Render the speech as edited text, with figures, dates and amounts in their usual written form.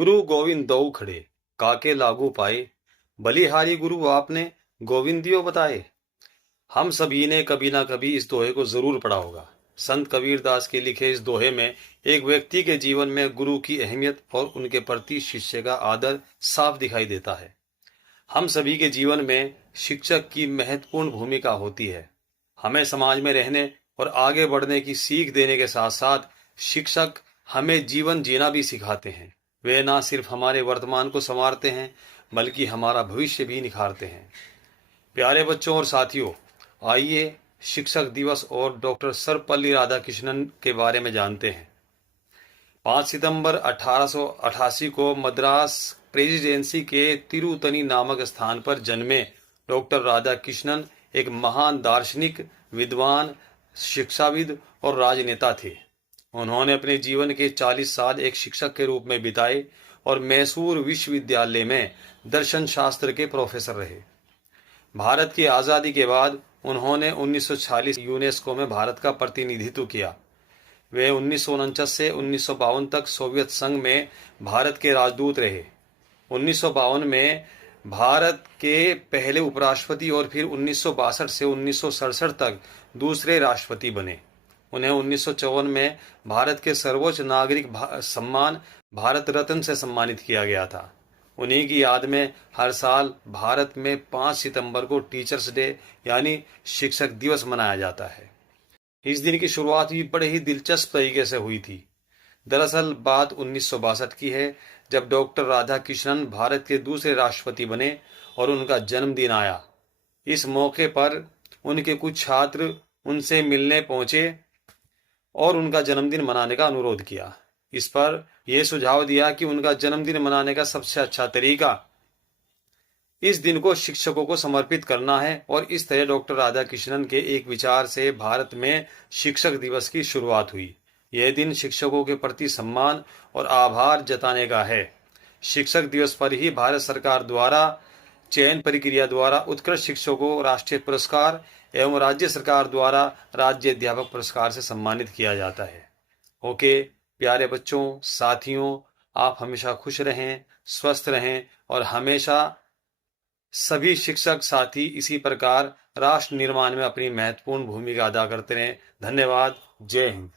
गुरु गोविंद दऊ खड़े, काके लागू पाए, बलिहारी गुरु आपने गोविंदियो बताए। हम सभी ने कभी ना कभी इस दोहे को जरूर पढ़ा होगा। संत कबीरदास के लिखे इस दोहे में एक व्यक्ति के जीवन में गुरु की अहमियत और उनके प्रति शिष्य का आदर साफ दिखाई देता है। हम सभी के जीवन में शिक्षक की महत्वपूर्ण भूमिका होती है। हमें समाज में रहने और आगे बढ़ने की सीख देने के साथ साथ शिक्षक हमें जीवन जीना भी सिखाते हैं। वे ना सिर्फ हमारे वर्तमान को संवारते हैं बल्कि हमारा भविष्य भी निखारते हैं। प्यारे बच्चों और साथियों, आइए शिक्षक दिवस और डॉक्टर सर्वपल्ली राधाकृष्णन के बारे में जानते हैं। 5 सितंबर 1888 को मद्रास प्रेसिडेंसी के तिरुतनी नामक स्थान पर जन्मे डॉक्टर राधाकृष्णन एक महान दार्शनिक, विद्वान, शिक्षाविद और राजनेता थे। उन्होंने अपने जीवन के 40 साल एक शिक्षक के रूप में बिताए और मैसूर विश्वविद्यालय में दर्शन शास्त्र के प्रोफेसर रहे। भारत की आज़ादी के बाद उन्होंने 1946 यूनेस्को में भारत का प्रतिनिधित्व किया। वे 1949 से 1952 तक सोवियत संघ में भारत के राजदूत रहे। 1952 में भारत के पहले उपराष्ट्रपति और फिर 1962 से 1967 तक दूसरे राष्ट्रपति बने। उन्हें 1954 में भारत के सर्वोच्च नागरिक सम्मान भारत रत्न से सम्मानित किया गया था। उन्हीं की याद में हर साल भारत में 5 सितंबर को टीचर्स डे यानी शिक्षक दिवस मनाया जाता है। इस दिन की शुरुआत भी बड़े ही दिलचस्प तरीके से हुई थी। दरअसल बात 1962 की है, जब डॉक्टर राधाकृष्णन भारत के दूसरे राष्ट्रपति बने और उनका जन्मदिन आया। इस मौके पर उनके कुछ छात्र उनसे मिलने पहुंचे और उनका जन्मदिन मनाने का अनुरोध किया। इस पर यह सुझाव दिया कि उनका जन्मदिन मनाने का सबसे अच्छा तरीका इस दिन को शिक्षकों को समर्पित करना है और इस तरह डॉक्टर राधाकृष्णन के एक विचार से भारत में शिक्षक दिवस की शुरुआत हुई। यह दिन शिक्षकों के प्रति सम्मान और आभार जताने का है। शिक्षक दिवस पर ही भारत सरकार द्वारा चयन प्रक्रिया द्वारा उत्कृष्ट शिक्षकों को राष्ट्रीय पुरस्कार एवं राज्य सरकार द्वारा राज्य अध्यापक पुरस्कार से सम्मानित किया जाता है। ओके प्यारे बच्चों, साथियों, आप हमेशा खुश रहें, स्वस्थ रहें और हमेशा सभी शिक्षक साथी इसी प्रकार राष्ट्र निर्माण में अपनी महत्वपूर्ण भूमिका अदा करते रहें। धन्यवाद। जय हिंद।